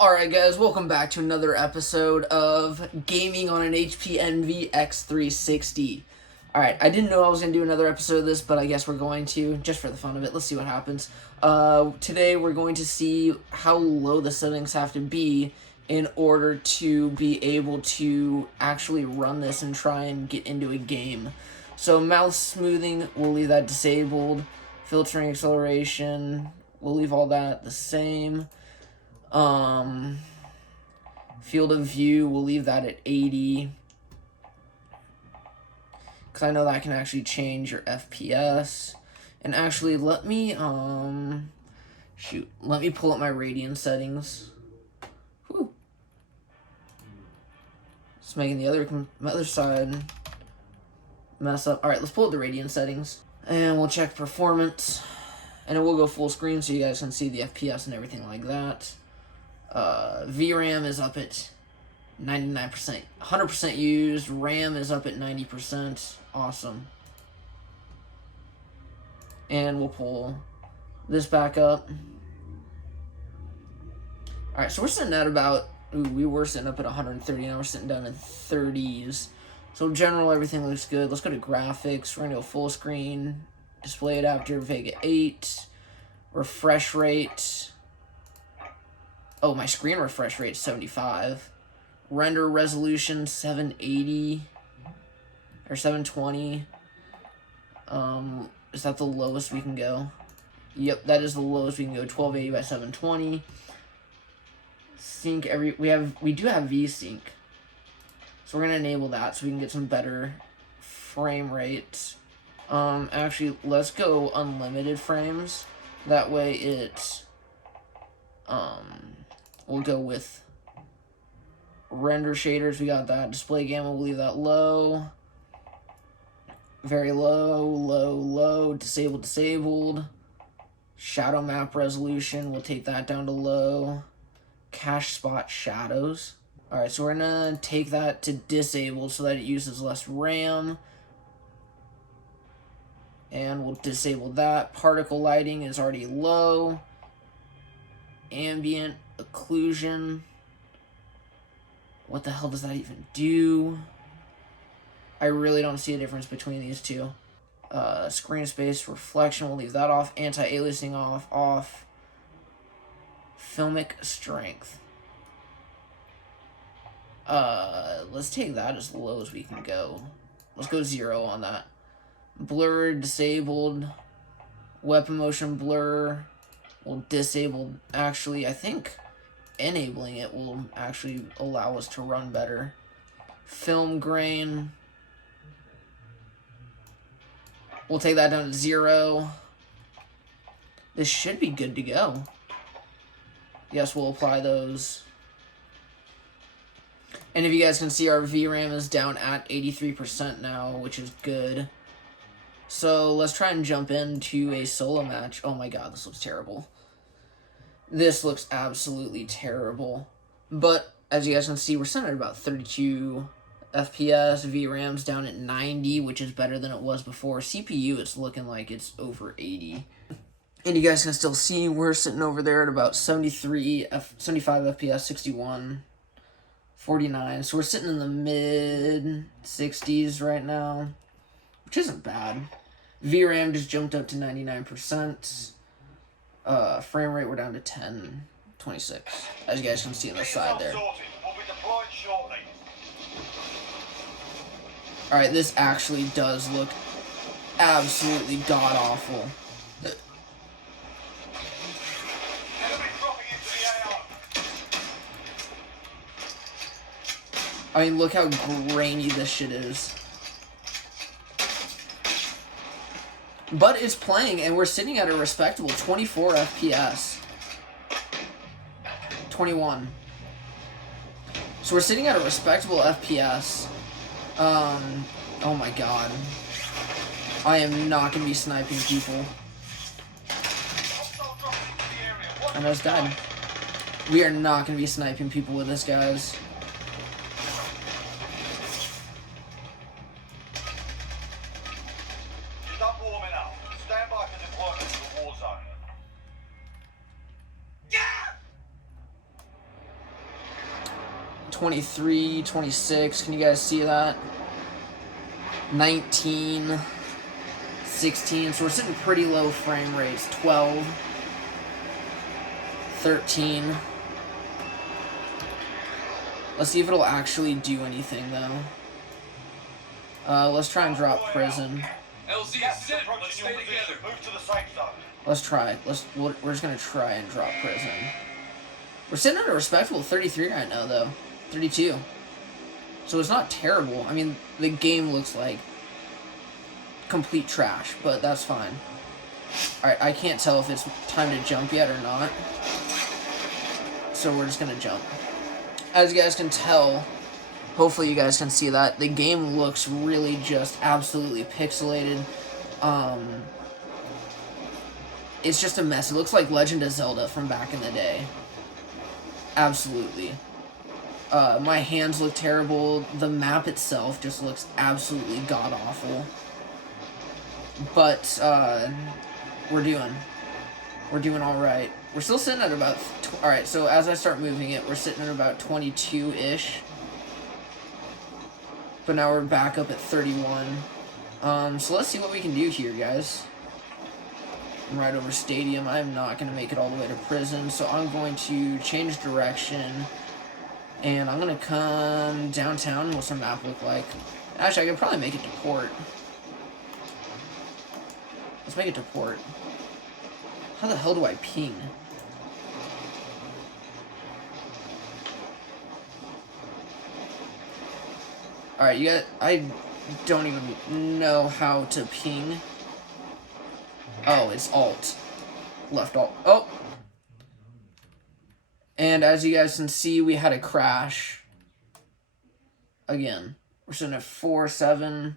Alright guys, welcome back to another episode of Gaming on an HP Envy x360. Alright, I didn't know I was going to do another episode of this, but I guess we're going to, just for the fun of it. Let's see what happens. Today we're going to see how low the settings have to be in order to be able to actually run this and try and get into a game. So mouse smoothing, we'll leave that disabled. Filtering, acceleration, we'll leave all that the same. Field of view, we'll leave that at 80. Because I know that can actually change your FPS. And actually, let me pull up my Radiant settings. Whew. Just making the other side mess up. Alright, let's pull up the Radiant settings. And we'll check performance. And then we'll go full screen so you guys can see the FPS and everything like that. VRAM is up at 99%, 100% used. RAM is up at 90%. Awesome. And we'll pull this back up. Alright, so we're sitting at about, we were sitting up at 130, now we're sitting down in 30s. So in general, everything looks good. Let's go to graphics. We're going to go full screen. Display adapter, Vega 8. Refresh rate. Oh, my screen refresh rate is 75. Render resolution 780 or 720. Is that the lowest we can go? Yep, that is the lowest we can go. 1280 by 720. Sync we do have VSync. So we're gonna enable that so we can get some better frame rates. Actually, let's go unlimited frames. That way it we'll go with render shaders. We got that. Display gamma, we'll leave that low. Very low, low, low. Disabled, disabled. Shadow map resolution, we'll take that down to low. Cache spot shadows. Alright, so we're gonna take that to disabled so that it uses less RAM. And we'll disable that. Particle lighting is already low. Ambient occlusion. What the hell does that even do? I really don't see a difference between these two. Screen space reflection, we'll leave that off. Anti-aliasing off. Filmic strength. Let's take that as low as we can go. Let's go 0 on that. Blur disabled. Weapon motion blur will disable. Actually, I think enabling it will actually allow us to run better. Film grain, we'll take that down to 0. This should be good to go. Yes, we'll apply those. And if you guys can see, our VRAM is down at 83% now, which is good. So let's try and jump into a solo match. Oh my god, this looks terrible. This looks absolutely terrible. But as you guys can see, we're sitting at about 32 FPS. VRAM's down at 90, which is better than it was before. CPU is looking like it's over 80. And you guys can still see we're sitting over there at about 75 FPS, 61, 49. So we're sitting in the mid-60s right now, which isn't bad. VRAM just jumped up to 99%. Frame rate, we're down to 1026, as you guys can see on the side there. Alright, this actually does look absolutely god-awful. I mean, look how grainy this shit is. But it's playing, and we're sitting at a respectable 24 FPS. 21. So we're sitting at a respectable FPS. Oh my god. I am not going to be sniping people. I almost died. We are not going to be sniping people with this, guys. Stop warming up. Stand by for deployment to the Warzone. 23, 26. Can you guys see that? 19, 16. So we're sitting pretty low frame rates. 12, 13. Let's see if it'll actually do anything, though. Let's try and drop prison. Let's try. We're just gonna try and drop prison. We're sitting at a respectable 33 right now, though. 32. So it's not terrible. I mean, the game looks like complete trash, but that's fine. Alright, I can't tell if it's time to jump yet or not. So we're just gonna jump. As you guys can tell, hopefully you guys can see that, the game looks really just absolutely pixelated. It's just a mess. It looks like Legend of Zelda from back in the day. Absolutely. My hands look terrible. The map itself just looks absolutely god-awful. But, we're doing alright. We're still sitting at about... Alright, so as I start moving it, we're sitting at about 22-ish. But now we're back up at 31. So let's see what we can do here, guys. I'm right over Stadium. I'm not going to make it all the way to prison, so I'm going to change direction. And I'm going to come downtown. What's our map look like? Actually, I could probably make it to port. Let's make it to port. How the hell do I ping? Alright, you guys, I don't even know how to ping. Oh, it's Alt. Left Alt. Oh! And as you guys can see, we had a crash. Again. We're sitting at 4-7.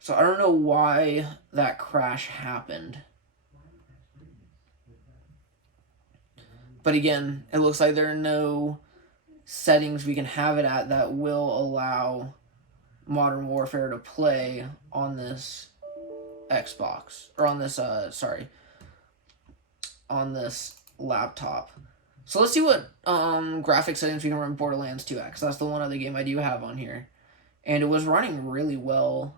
So I don't know why that crash happened. But again, it looks like there are no settings we can have it at that will allow Modern Warfare to play on this Xbox. Or on this, on this laptop. So let's see what graphic settings we can run Borderlands 2 at, because that's the one other game I do have on here. And it was running really well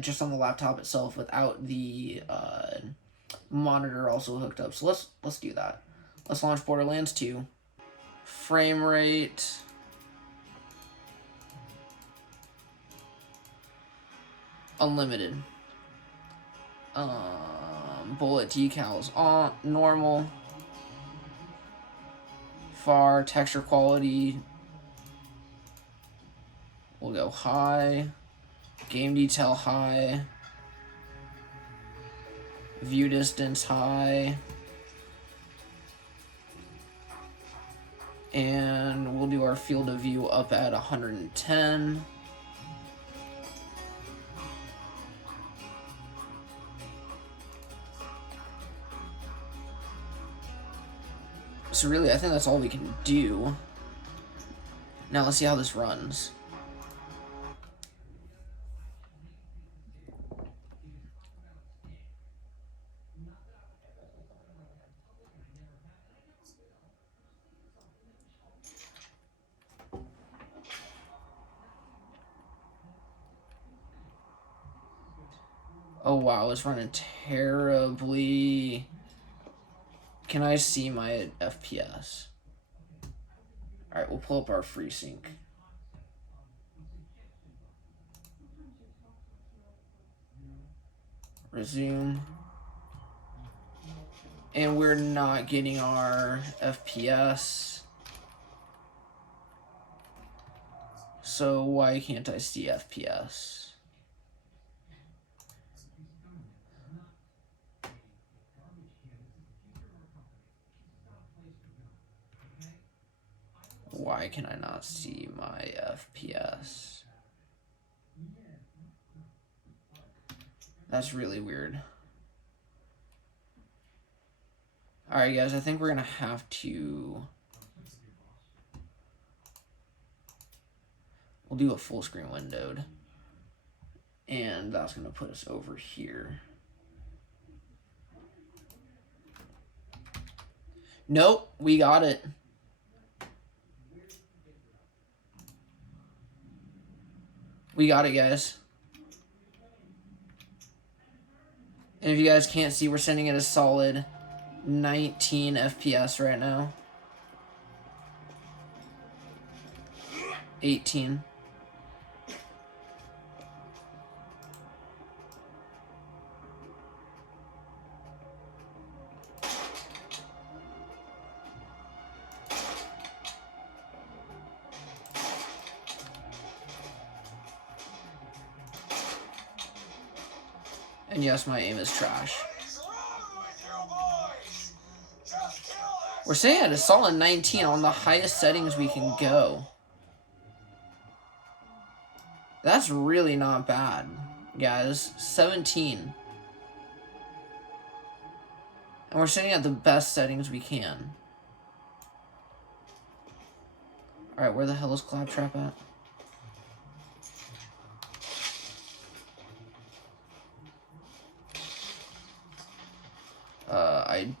just on the laptop itself without the monitor also hooked up. So let's do that. Let's launch Borderlands 2. Frame rate. Unlimited. Bullet decals on normal. Far texture quality. We'll go high. Game detail high. View distance high. And we'll do our field of view up at 110. So really, I think that's all we can do. Now let's see how this runs. Oh wow, it's running terribly. Can I see my FPS? Alright, we'll pull up our FreeSync. Resume. And we're not getting our FPS. So why can't I see FPS? Why can I not see my FPS? That's really weird. Alright guys, I think we're gonna have to... We'll do a full screen windowed. And that's gonna put us over here. Nope, we got it. We got it, guys. And if you guys can't see, we're sending it a solid 19 FPS right now. 18. And yes, my aim is trash. We're saying at a solid 19 on the highest settings we can go. That's really not bad, guys. 17. And we're sitting at the best settings we can. Alright, where the hell is Claptrap at? I do